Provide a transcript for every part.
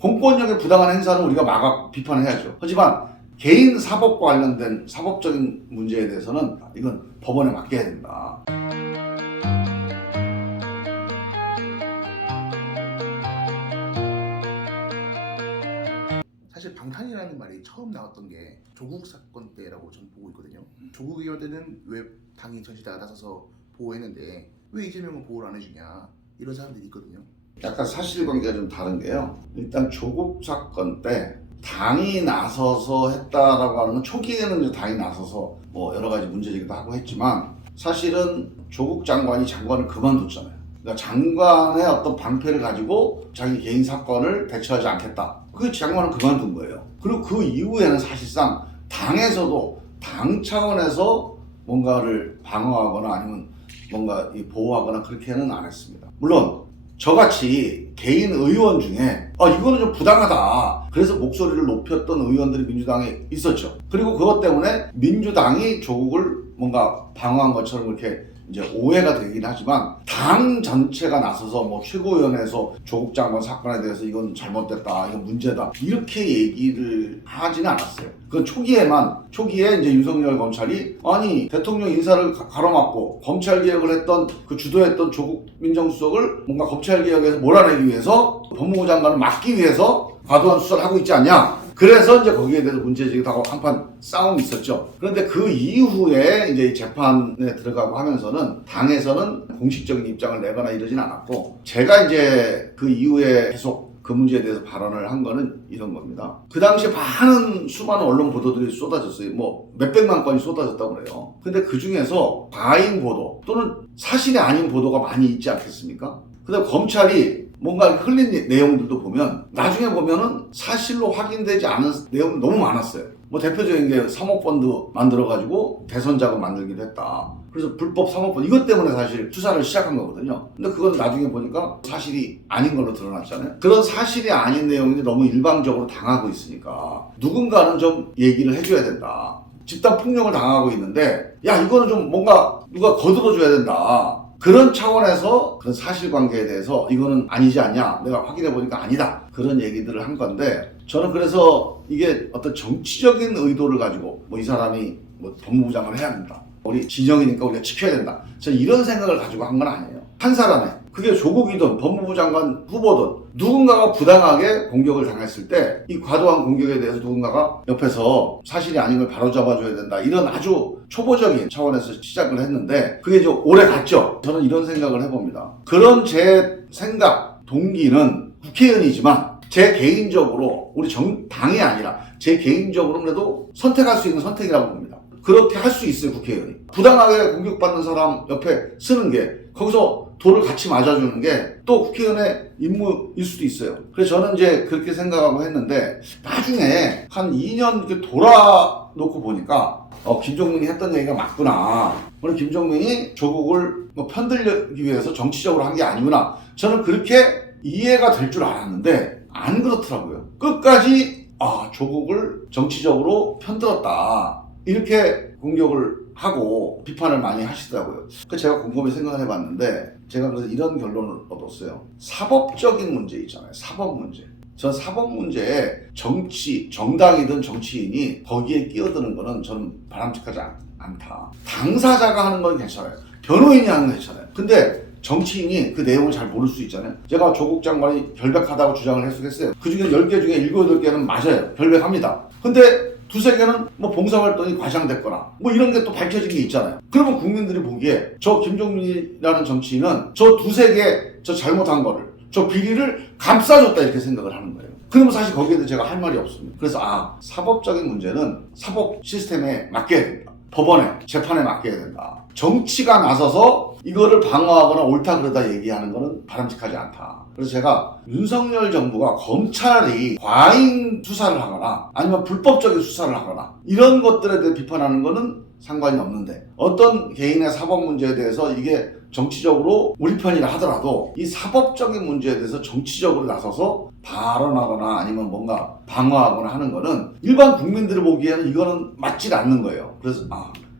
공권력의 부당한 행사는 우리가 비판해야죠. 하지만 개인 사법과 관련된 사법적인 문제에 대해서는 이건 법원에 맡겨야 된다. 사실 방탄이라는 말이 처음 나왔던 게 조국 사건 때라고 저는 보고 있거든요. 조국 의원들은 왜 당이 전시다가 나서서 보호했는데 왜 이재명은 보호를 안 해주냐 이런 사람들이 있거든요. 약간 사실관계가 좀 다른 게요. 일단 조국 사건 때 당이 나서서 했다라고 하는 건 초기에는 이제 당이 나서서 뭐 여러 가지 문제제기도 하고 했지만 사실은 조국 장관이 장관을 그만뒀잖아요. 그러니까 장관의 어떤 방패를 가지고 자기 개인 사건을 대처하지 않겠다. 그 장관은 그만둔 거예요. 그리고 그 이후에는 사실상 당에서도 당 차원에서 뭔가를 방어하거나 아니면 뭔가 보호하거나 그렇게는 안 했습니다. 물론 저같이 개인 의원 중에 이거는 좀 부당하다. 그래서 목소리를 높였던 의원들이 민주당에 있었죠. 그리고 그것 때문에 민주당이 조국을 뭔가 방어한 것처럼 이렇게 이제 오해가 되긴 하지만 당 전체가 나서서 뭐 최고위원회에서 조국 장관 사건에 대해서 이건 잘못됐다, 이건 문제다 이렇게 얘기를 하지는 않았어요. 그건 초기에 이제 윤석열 검찰이 아니 대통령 인사를 가로막고 검찰 개혁을 했던 그 주도했던 조국 민정수석을 뭔가 검찰 개혁에서 몰아내기 위해서 법무부 장관을 막기 위해서 과도한 수사를 하고 있지 않냐. 그래서 이제 거기에 대해서 문제제기도 하고 한판 싸움이 있었죠. 그런데 그 이후에 이제 재판에 들어가고 하면서는 당에서는 공식적인 입장을 내거나 이러진 않았고 제가 이제 그 이후에 계속 그 문제에 대해서 발언을 한 거는 이런 겁니다. 그 당시에 수많은 언론 보도들이 쏟아졌어요. 뭐 몇백만 건이 쏟아졌다고 그래요. 근데 그 중에서 과잉 보도 또는 사실이 아닌 보도가 많이 있지 않겠습니까? 그다음 검찰이 뭔가 흘린 내용들도 보면 나중에 보면은 사실로 확인되지 않은 내용이 너무 많았어요. 뭐 대표적인 게 사모펀드 만들어가지고 대선 자금 만들기도 했다. 그래서 불법 사모펀드 이것 때문에 사실 수사를 시작한 거거든요. 근데 그건 나중에 보니까 사실이 아닌 걸로 드러났잖아요. 그런 사실이 아닌 내용이 너무 일방적으로 당하고 있으니까 누군가는 좀 얘기를 해줘야 된다. 집단 폭력을 당하고 있는데 야 이거는 좀 뭔가 누가 거들어줘야 된다. 그런 차원에서 그런 사실관계에 대해서 이거는 아니지 않냐 내가 확인해보니까 아니다 그런 얘기들을 한 건데 저는 그래서 이게 어떤 정치적인 의도를 가지고 뭐 이 사람이 뭐 법무부 장관을 해야 된다 우리 진영이니까 우리가 지켜야 된다 저는 이런 생각을 가지고 한 건 아니에요. 한 사람의 그게 조국이든 법무부 장관 후보든 누군가가 부당하게 공격을 당했을 때 이 과도한 공격에 대해서 누군가가 옆에서 사실이 아닌 걸 바로잡아줘야 된다 이런 아주 초보적인 차원에서 시작을 했는데 그게 좀 오래 갔죠. 저는 이런 생각을 해봅니다. 그런 제 생각 동기는 국회의원이지만 제 개인적으로 우리 당이 아니라 제 개인적으로 그래도 선택할 수 있는 선택이라고 봅니다. 그렇게 할 수 있어요. 국회의원이 부당하게 공격받는 사람 옆에 쓰는 게 거기서 돌을 같이 맞아주는 게 또 국회의원의 임무일 수도 있어요. 그래서 저는 이제 그렇게 생각하고 했는데 나중에 한 2년 이렇게 돌아놓고 보니까 김종민이 했던 얘기가 맞구나. 오늘 김종민이 조국을 뭐 편들기 위해서 정치적으로 한 게 아니구나. 저는 그렇게 이해가 될 줄 알았는데 안 그렇더라고요. 끝까지 조국을 정치적으로 편들었다. 이렇게 공격을 하고 비판을 많이 하시더라고요. 그래서 제가 곰곰이 생각을 해봤는데 제가 그래서 이런 결론을 얻었어요. 사법적인 문제 있잖아요. 사법 문제. 전 사법 문제에 정당이든 정치인이 거기에 끼어드는 거는 저는 바람직하지 않다. 당사자가 하는 건 괜찮아요. 변호인이 하는 건 괜찮아요. 근데 정치인이 그 내용을 잘 모를 수 있잖아요. 제가 조국 장관이 결백하다고 주장을 했어요. 그 중에 10개 중에 7, 8개는 맞아요. 결백합니다. 근데 두세 개는 뭐 봉사활동이 과장됐거나 뭐 이런 게 또 밝혀진 게 있잖아요. 그러면 국민들이 보기에 저 김종민이라는 정치인은 저 두세 개 저 잘못한 거를 저 비리를 감싸줬다 이렇게 생각을 하는 거예요. 그러면 사실 거기에 대해서 제가 할 말이 없습니다. 그래서 사법적인 문제는 사법 시스템에 맡겨야 된다. 법원에 재판에 맡겨야 된다. 정치가 나서서 이거를 방어하거나 옳다 그러다 얘기하는 거는 바람직하지 않다. 그래서 제가 윤석열 정부가 검찰이 과잉 수사를 하거나 아니면 불법적인 수사를 하거나 이런 것들에 대해 비판하는 거는 상관이 없는데 어떤 개인의 사법 문제에 대해서 이게 정치적으로 우리 편이라 하더라도 이 사법적인 문제에 대해서 정치적으로 나서서 발언하거나 아니면 뭔가 방어하거나 하는 거는 일반 국민들이 보기에는 이거는 맞지 않는 거예요. 그래서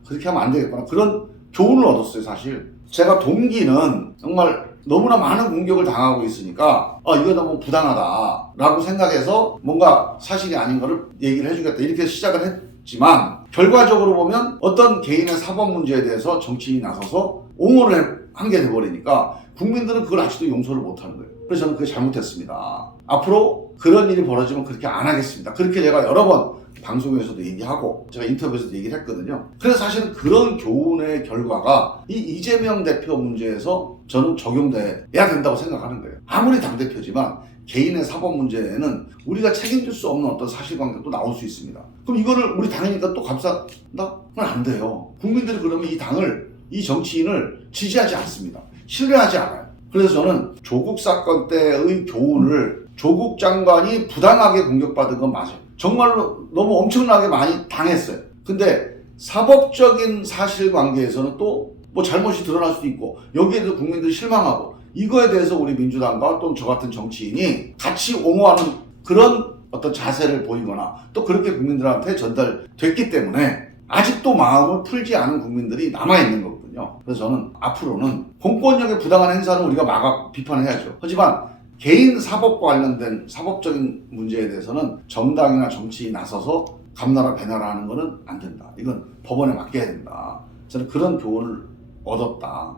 그렇게 하면 안 되겠구나 그런 교훈을 얻었어요. 사실 제가 동기는 정말 너무나 많은 공격을 당하고 있으니까 이거 너무 부당하다라고 생각해서 뭔가 사실이 아닌 거를 얘기를 해주겠다 이렇게 시작을 했지만 결과적으로 보면 어떤 개인의 사법 문제에 대해서 정치인이 나서서 옹호를 한 게 돼버리니까 국민들은 그걸 아직도 용서를 못하는 거예요. 그래서 저는 그게 잘못했습니다. 앞으로 그런 일이 벌어지면 그렇게 안 하겠습니다. 그렇게 제가 여러 번 방송에서도 얘기하고 제가 인터뷰에서도 얘기를 했거든요. 그래서 사실은 그런 교훈의 결과가 이 이재명 대표 문제에서 저는 적용돼야 된다고 생각하는 거예요. 아무리 당대표지만 개인의 사법 문제에는 우리가 책임질 수 없는 어떤 사실관계도 나올 수 있습니다. 그럼 이거를 우리 당이니까 또 감싼다? 그건 안 돼요. 국민들이 그러면 이 정치인을 지지하지 않습니다. 신뢰하지 않아요. 그래서 저는 조국 사건 때의 교훈을 조국 장관이 부당하게 공격받은 건 맞아요. 정말로 너무 엄청나게 많이 당했어요. 근데 사법적인 사실관계에서는 또 뭐 잘못이 드러날 수도 있고 여기에 대해서 국민들이 실망하고 이거에 대해서 우리 민주당과 또 저 같은 정치인이 같이 옹호하는 그런 어떤 자세를 보이거나 또 그렇게 국민들한테 전달됐기 때문에 아직도 마음을 풀지 않은 국민들이 남아있는 거거든요. 그래서 저는 앞으로는 공권력의 부당한 행사는 우리가 비판해야죠. 하지만 개인 사법과 관련된 사법적인 문제에 대해서는 정당이나 정치인이 나서서 감나라 배나라 하는 거는 안 된다. 이건 법원에 맡겨야 된다. 저는 그런 교훈을 얻었다.